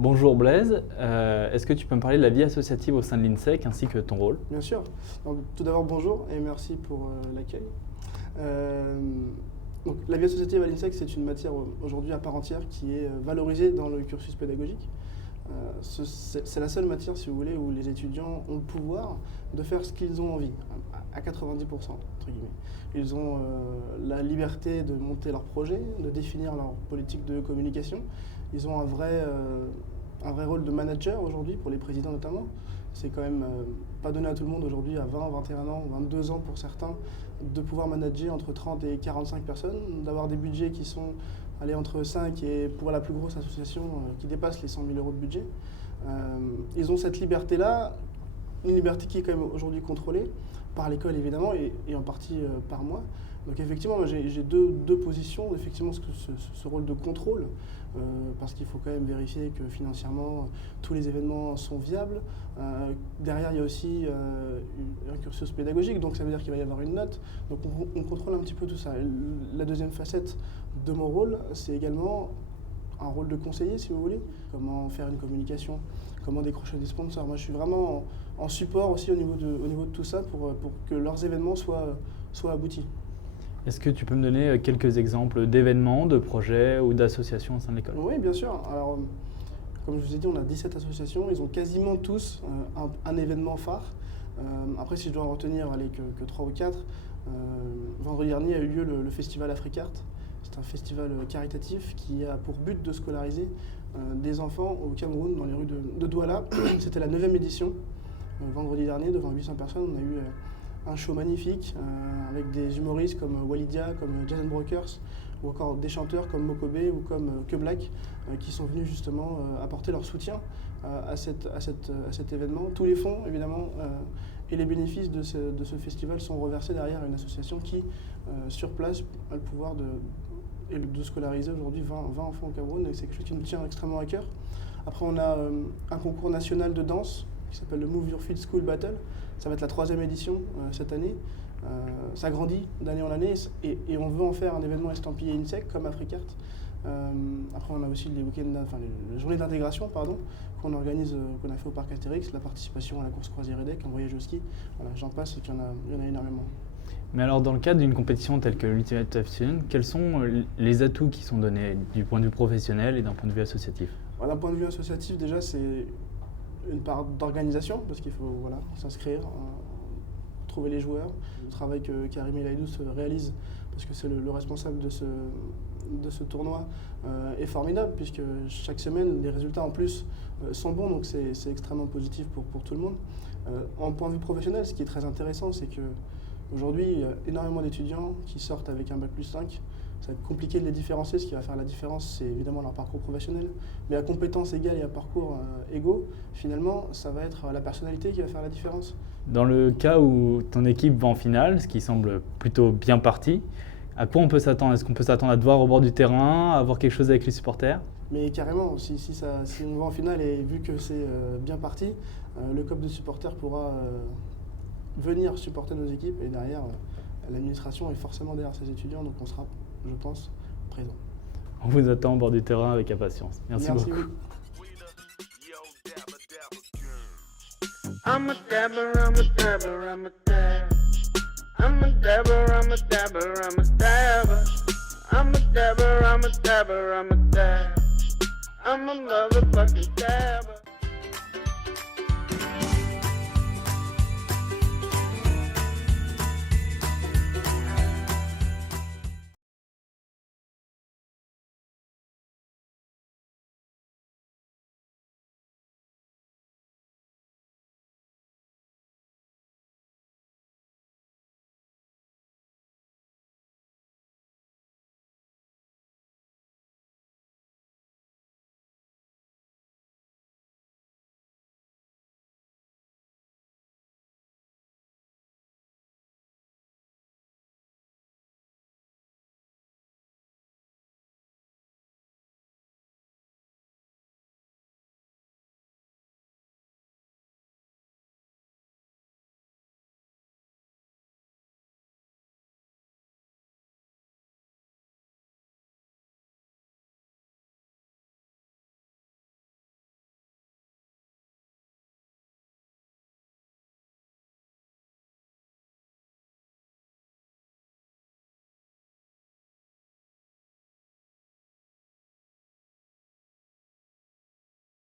Bonjour Blaise, est-ce que tu peux me parler de la vie associative au sein de l'INSEC ainsi que ton rôle? Bien sûr. Donc, tout d'abord, bonjour et merci pour l'accueil. Donc, la vie associative à l'INSEC, c'est une matière aujourd'hui à part entière qui est valorisée dans le cursus pédagogique. C'est la seule matière, si vous voulez, où les étudiants ont le pouvoir de faire ce qu'ils ont envie, à 90%, entre guillemets. Ils ont la liberté de monter leur projet, de définir leur politique de communication. Ils ont un vrai rôle de manager aujourd'hui, pour les présidents notamment. C'est quand même pas donné à tout le monde aujourd'hui, à 20, 21 ans, 22 ans pour certains, de pouvoir manager entre 30 et 45 personnes, d'avoir des budgets qui sont entre 5 et pour la plus grosse association qui dépasse les 100 000 euros de budget. Ils ont cette liberté-là, une liberté qui est quand même aujourd'hui contrôlée par l'école évidemment et en partie par moi. Donc effectivement, moi, j'ai deux positions, effectivement ce rôle de contrôle, parce qu'il faut quand même vérifier que financièrement tous les événements sont viables. Derrière, il y a aussi un cursus pédagogique, donc ça veut dire qu'il va y avoir une note. Donc on contrôle un petit peu tout ça. La deuxième facette de mon rôle, c'est également un rôle de conseiller, si vous voulez. Comment faire une communication, comment décrocher des sponsors. Moi, je suis vraiment en support aussi au niveau de tout ça pour que leurs événements soient aboutis. Est-ce que tu peux me donner quelques exemples d'événements, de projets ou d'associations au sein de l'école? Oui, bien sûr. Alors, comme je vous ai dit, on a 17 associations. Ils ont quasiment tous un événement phare. Après, si je dois en retenir que 3 ou 4, vendredi dernier a eu lieu le festival AfriCart. C'est un festival caritatif qui a pour but de scolariser des enfants au Cameroun, dans les rues de Douala. C'était la 9e édition. Vendredi dernier, devant 800 personnes, on a eu un show magnifique avec des humoristes comme Walidia, comme Jason Brokers, ou encore des chanteurs comme Mokobé ou comme Que Black, qui sont venus justement apporter leur soutien à cet événement. Tous les fonds, évidemment, et les bénéfices de ce festival sont reversés derrière une association qui, sur place, a le pouvoir de scolariser aujourd'hui 20 enfants au Cameroun, et c'est quelque chose qui nous tient extrêmement à cœur. Après, on a un concours national de danse qui s'appelle le Move Your Field School Battle. Ça va être la 3e édition cette année. Ça grandit d'année en année et on veut en faire un événement estampillé INSEC comme AfriCart. Après, on a aussi les journées d'intégration qu'on organise, qu'on a fait au parc Astérix, la participation à la course croisière EDEC, un voyage au ski. Voilà, j'en passe, il y en a énormément. Mais alors, dans le cadre d'une compétition telle que l'Ultimate Top Student, quels sont les atouts qui sont donnés du point de vue professionnel et d'un point de vue associatif? D'un point de vue associatif, déjà, c'est une part d'organisation, parce qu'il faut s'inscrire, trouver les joueurs. Le travail que Karim Elaïdous réalise, parce que c'est le responsable de ce tournoi, est formidable, puisque chaque semaine, les résultats en plus sont bons, donc c'est extrêmement positif pour tout le monde. En point de vue professionnel, ce qui est très intéressant, c'est qu'aujourd'hui, il y a énormément d'étudiants qui sortent avec un bac+5. Ça va être compliqué de les différencier. Ce qui va faire la différence, c'est évidemment leur parcours professionnel. Mais à compétences égales et à parcours égaux, finalement, ça va être la personnalité qui va faire la différence. Dans le cas où ton équipe va en finale, ce qui semble plutôt bien parti, à quoi on peut s'attendre? Est-ce qu'on peut s'attendre à te voir au bord du terrain, à voir quelque chose avec les supporters? Mais carrément, si on va en finale et vu que c'est bien parti, le club de supporters pourra venir supporter nos équipes et derrière, l'administration est forcément derrière ses étudiants, donc on sera, je pense, présent. On vous attend au bord du terrain avec impatience. Merci beaucoup. I'm a dabber, I'm a dabber, I'm a dabber. I'm a dabber, I'm a dabber, I'm a dabber. I'm a dabber, I'm a dabber, I'm a dabber. I'm a motherfucking dabber.